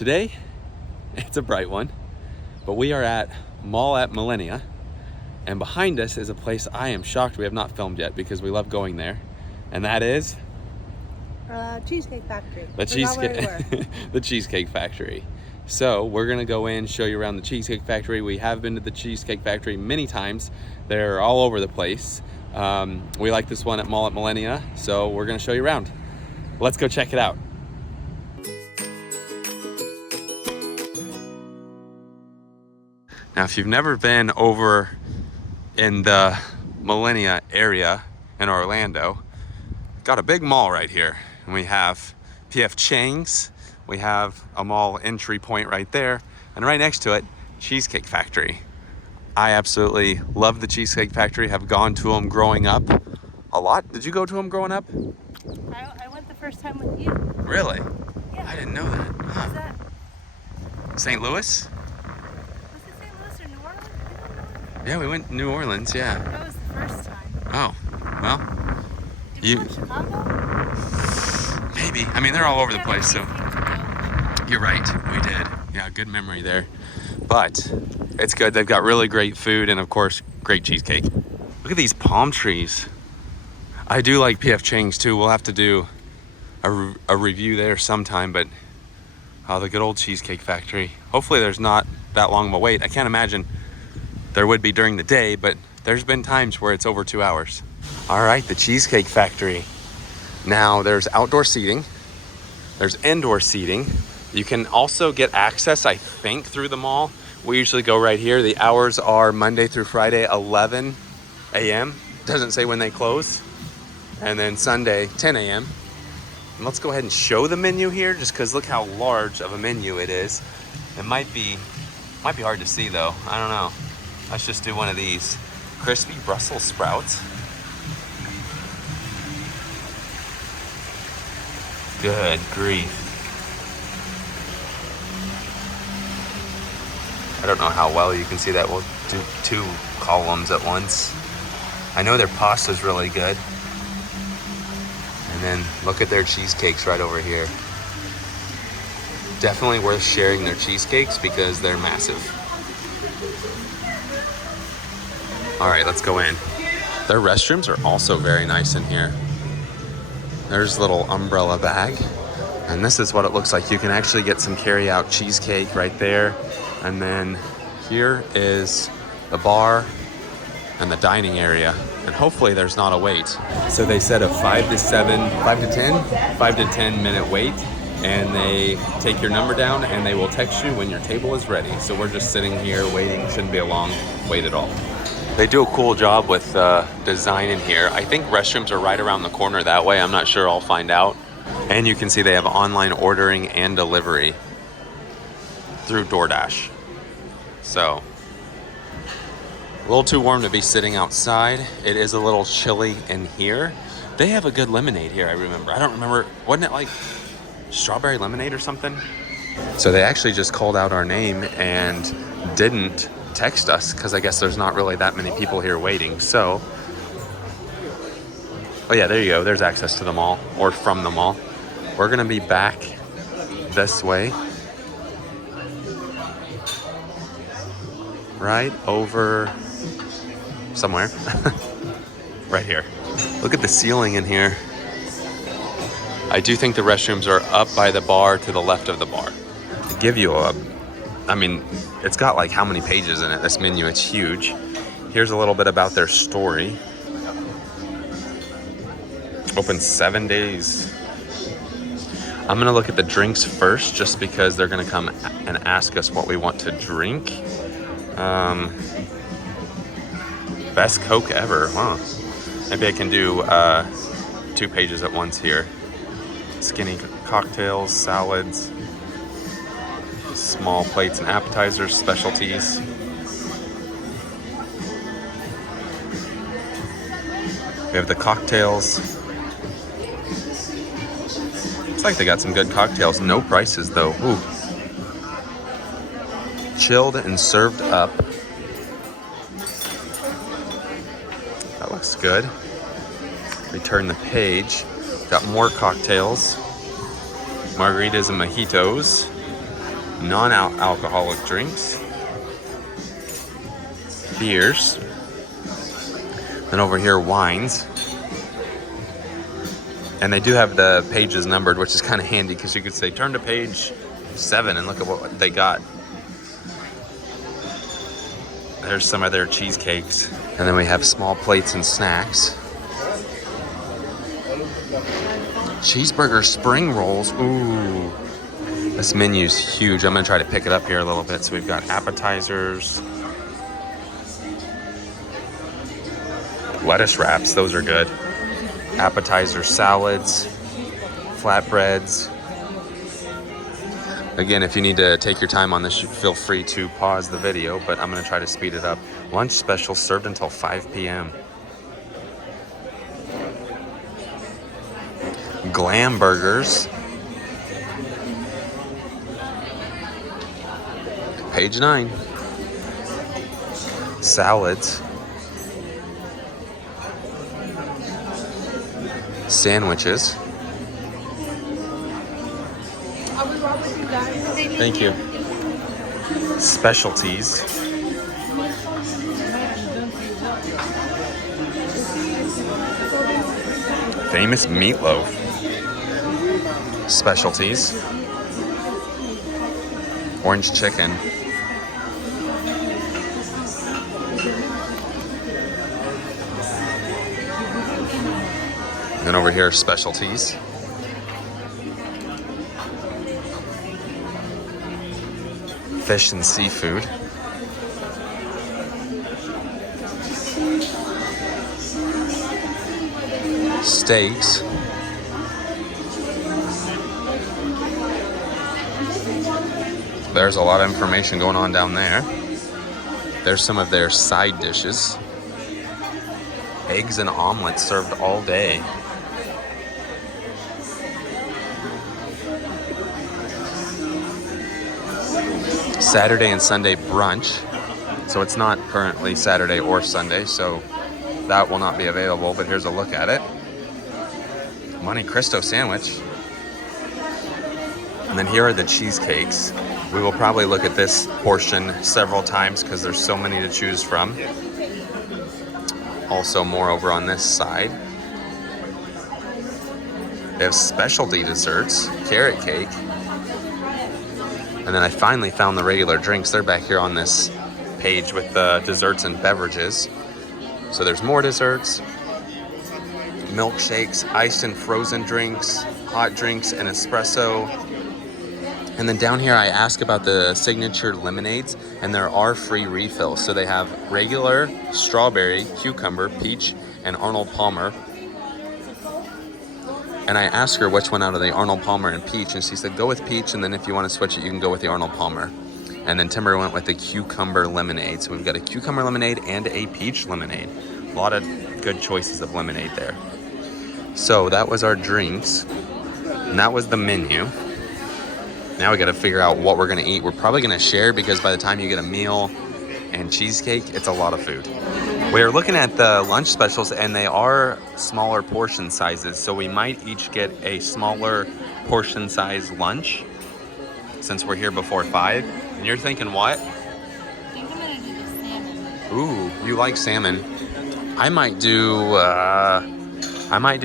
Today, it's a bright one, but we are at Millenia, and behind us is a place I am shocked we have not filmed yet because we love going there, and that is Cheesecake Factory. The Cheesecake Factory. So we're gonna go in, show you around the Cheesecake Factory. We have been to the Cheesecake Factory many times. They're all over the place. We like this one at Millenia, so we're gonna show you around. Let's go check it out. Now, if you've never been over in the Millenia area in Orlando, got a big mall right here. And we have P.F. Chang's, we have a mall entry point right there, and right next to it, Cheesecake Factory. I absolutely love the Cheesecake Factory, have gone to them growing up a lot. Did you go to them growing up? I went the first time with you. Really? Yeah. I didn't know that. Huh. Was that? St. Louis? Was it St. Louis or New Orleans? I don't know. Yeah, we went to New Orleans, yeah. That was the first time. Oh, well. Did you go to Chicago? Maybe. I mean, they're all over the place, so. You're right, we did. Yeah, good memory there. But it's good. They've got really great food and, of course, great cheesecake. Look at these palm trees. I do like P.F. Chang's too. We'll have to do a review there sometime, but the good old Cheesecake Factory. Hopefully there's not that long of a wait. I can't imagine there would be during the day, but there's been times where it's over 2 hours. All right, the Cheesecake Factory. Now there's outdoor seating, there's indoor seating. You can also get access, I think, through the mall. We usually go right here. The hours are Monday through Friday, 11 a.m. Doesn't say when they close. And then Sunday, 10 a.m. And let's go ahead and show the menu here, just because look how large of a menu it is. It might be hard to see though. I don't know. Let's just do one of these. Crispy Brussels sprouts. Good grief. I don't know how well you can see that. We'll do 2 columns at once. I know their pasta's really good. And then look at their cheesecakes right over here. Definitely worth sharing their cheesecakes because they're massive. All right, let's go in. Their restrooms are also very nice in here. There's a little umbrella bag. And this is what it looks like. You can actually get some carry-out cheesecake right there. And then here is the bar and the dining area. And hopefully there's not a wait. So they said a 5 to 10 minute wait. And they take your number down and they will text you when your table is ready. So we're just sitting here waiting. Shouldn't be a long wait at all. They do a cool job with design in here. I think restrooms are right around the corner that way. I'm not sure, I'll find out. And you can see they have online ordering and delivery through DoorDash. So, a little too warm to be sitting outside. It is a little chilly in here. They have a good lemonade here, I remember. I don't remember, wasn't it like strawberry lemonade or something? So they actually just called out our name and didn't text us because I guess there's not really that many people here waiting. So, oh yeah, there you go. There's access to the mall or from the mall. We're gonna be back this way. Right over somewhere. Right here. Look at the ceiling in here. I do think the restrooms are up by the bar to the left of the bar. To give you I mean, it's got like how many pages in it, this menu, it's huge. Here's a little bit about their story. Open 7 days. I'm gonna look at the drinks first just because they're gonna come and ask us what we want to drink. Best Coke ever, huh? Maybe I can do 2 pages at once here. Skinny cocktails, salads, small plates and appetizers, specialties. We have the cocktails. Looks like they got some good cocktails. No prices though. Ooh. Chilled and served up. That looks good. We turn the page. Got more cocktails. Margaritas and mojitos. non-alcoholic drinks, beers, then over here wines. And they do have the pages numbered, which is kind of handy because you could say turn to page 7 and look at what they got. There's some of their cheesecakes. And then we have small plates and snacks. Cheeseburger spring rolls. Ooh. This menu's huge. I'm gonna try to pick it up here a little bit. So we've got appetizers. Lettuce wraps, those are good. Appetizer salads, flatbreads. Again, if you need to take your time on this, feel free to pause the video, but I'm gonna try to speed it up. Lunch special served until 5 p.m. Glam burgers. Page 9. Salads. Sandwiches. Thank you. Specialties. Famous meatloaf. Specialties. Orange chicken. Then over here, specialties. Fish and seafood. Steaks. There's a lot of information going on down there. There's some of their side dishes. Eggs and omelets served all day. Saturday and Sunday brunch. So it's not currently Saturday or Sunday, so that will not be available, but here's a look at it. Monte Cristo sandwich. And then here are the cheesecakes. We will probably look at this portion several times because there's so many to choose from. Also more over on this side. They have specialty desserts, carrot cake. And then I finally found the regular drinks. They're back here on this page with the desserts and beverages. So there's more desserts, milkshakes, iced and frozen drinks, hot drinks, and espresso. And then down here I ask about the signature lemonades, and there are free refills. So they have regular, strawberry, cucumber, peach, and Arnold Palmer. And I asked her which one out of the Arnold Palmer and peach, and she said go with peach, and then if you want to switch it, you can go with the Arnold Palmer. And then Timber went with the cucumber lemonade. So we've got a cucumber lemonade and a peach lemonade. A lot of good choices of lemonade there. So that was our drinks, and that was the menu. Now we got to figure out what we're going to eat. We're probably going to share because by the time you get a meal and cheesecake, it's a lot of food. We're looking at the lunch specials, and they are smaller portion sizes, so we might each get a smaller portion size lunch since we're here before 5. And you're thinking what? I think I'm gonna do the salmon. Ooh, you like salmon. I might do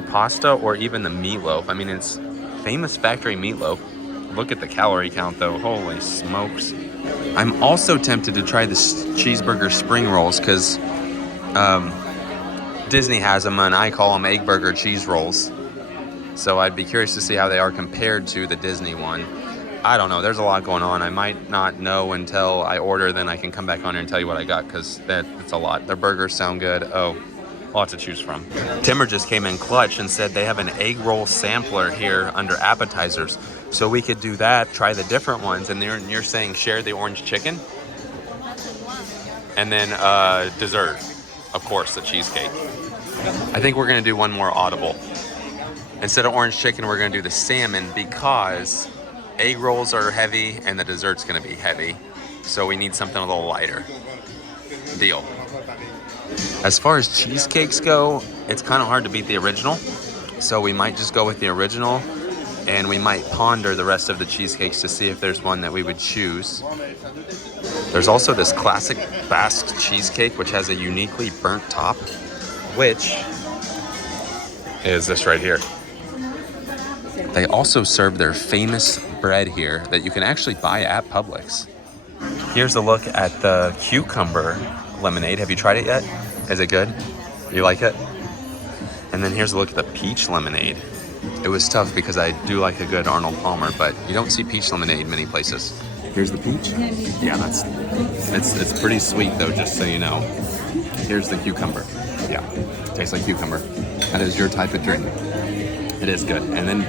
pasta or even the meatloaf. I mean, it's Famous Factory meatloaf. Look at the calorie count though, holy smokes. I'm also tempted to try the cheeseburger spring rolls because Disney has them, and I call them egg burger cheese rolls. So I'd be curious to see how they are compared to the Disney one. I don't know, there's a lot going on. I might not know until I order, then I can come back on here and tell you what I got, because it's a lot. Their burgers sound good. Oh, lots to choose from. Timber just came in clutch and said they have an egg roll sampler here under appetizers. So we could do that, try the different ones, and you're saying share the orange chicken? And then dessert, of course, the cheesecake. I think we're gonna do one more audible. Instead of orange chicken, we're gonna do the salmon because egg rolls are heavy and the dessert's gonna be heavy. So we need something a little lighter. Deal. As far as cheesecakes go, it's kind of hard to beat the original. So we might just go with the original. and we might ponder the rest of the cheesecakes to see if there's one that we would choose. There's also this classic Basque cheesecake, which has a uniquely burnt top, which is this right here. They also serve their famous bread here that you can actually buy at Publix. Here's a look at the cucumber lemonade. Have you tried it yet? Is it good? You like it? And then here's a look at the peach lemonade. It was tough because I do like a good Arnold Palmer, but you don't see peach lemonade many places. Here's the peach. Yeah, it's pretty sweet though, just so you know. Here's the cucumber. Yeah, tastes like cucumber. That is your type of drink. It is good. And then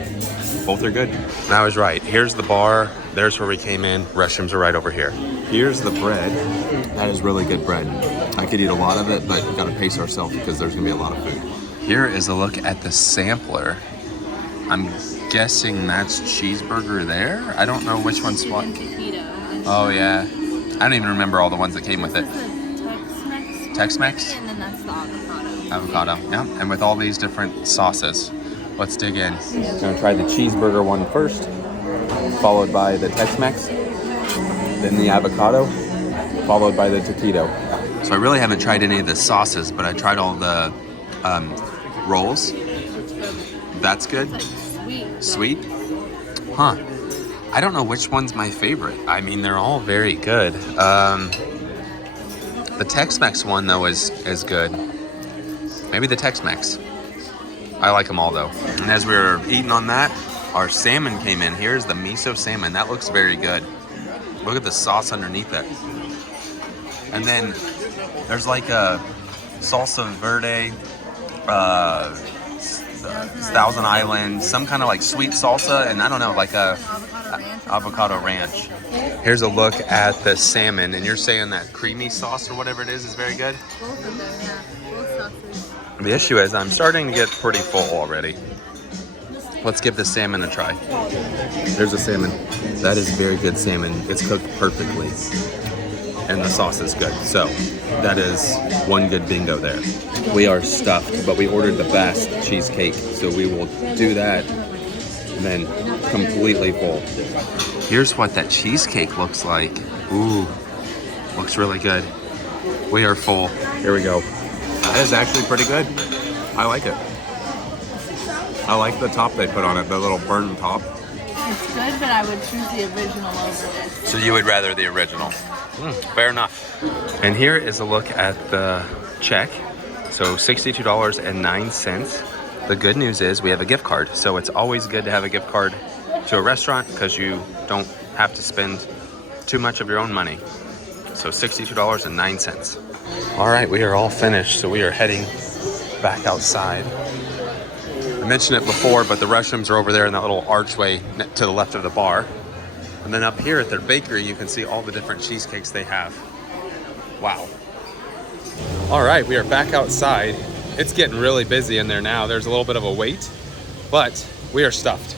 both are good. And I was right. Here's the bar. There's where we came in. Restrooms are right over here. Here's the bread. That is really good bread. I could eat a lot of it, but we gotta pace ourselves because there's gonna be a lot of food. Here is a look at the sampler. I'm guessing that's cheeseburger there. I don't know which one's what. Oh yeah. I don't even remember all the ones that came with it. Tex-Mex? And then that's the avocado. Avocado, yeah. And with all these different sauces. Let's dig in. I'm gonna try the cheeseburger one first, followed by the Tex-Mex, then the avocado, followed by the taquito. So I really haven't tried any of the sauces, but I tried all the rolls. That's good. Sweet? Huh. I don't know which one's my favorite. I mean, they're all very good. The Tex-Mex one, though, is good. Maybe the Tex-Mex. I like them all, though. And as we were eating on that, our salmon came in. Here's the miso salmon. That looks very good. Look at the sauce underneath it. And then there's like a salsa verde, Thousand Island, some kind of like sweet salsa, and I don't know, like a avocado ranch. Here's a look at the salmon, and you're saying that creamy sauce or whatever it is very good? Both of them, yeah. Both sauces. The issue is I'm starting to get pretty full already. Let's give the salmon a try. There's the salmon. That is very good salmon. It's cooked perfectly. And the sauce is good. So that is one good bingo there. We are stuffed, but we ordered the Basque cheesecake. So we will do that and then completely full. Here's what that cheesecake looks like. Ooh, looks really good. We are full. Here we go. That is actually pretty good. I like it. I like the top they put on it, the little burnt top. It's good, but I would choose the original over this. So you would rather the original? Fair enough. And here is a look at the check. So $62.09. The good news is we have a gift card. So it's always good to have a gift card to a restaurant because you don't have to spend too much of your own money. So $62.09. All right, we are all finished. So we are heading back outside. I mentioned it before, but the restrooms are over there in that little archway to the left of the bar. And then up here at their bakery, you can see all the different cheesecakes they have. Wow. All right, we are back outside. It's getting really busy in there now. There's a little bit of a wait, but we are stuffed.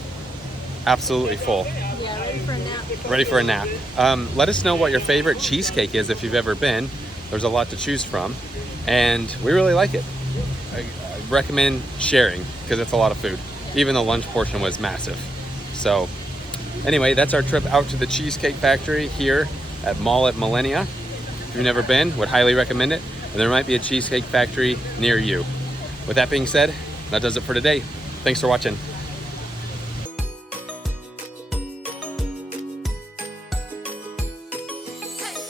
Absolutely full. Yeah, ready for a nap. Ready for a nap. Let us know what your favorite cheesecake is if you've ever been. There's a lot to choose from, and we really like it. I recommend sharing because it's a lot of food. Even the lunch portion was massive. So anyway, that's our trip out to the Cheesecake Factory here at Mellenia. If you've never been, would highly recommend it. And there might be a Cheesecake Factory near you. With that being said, that does it for today. Thanks for watching.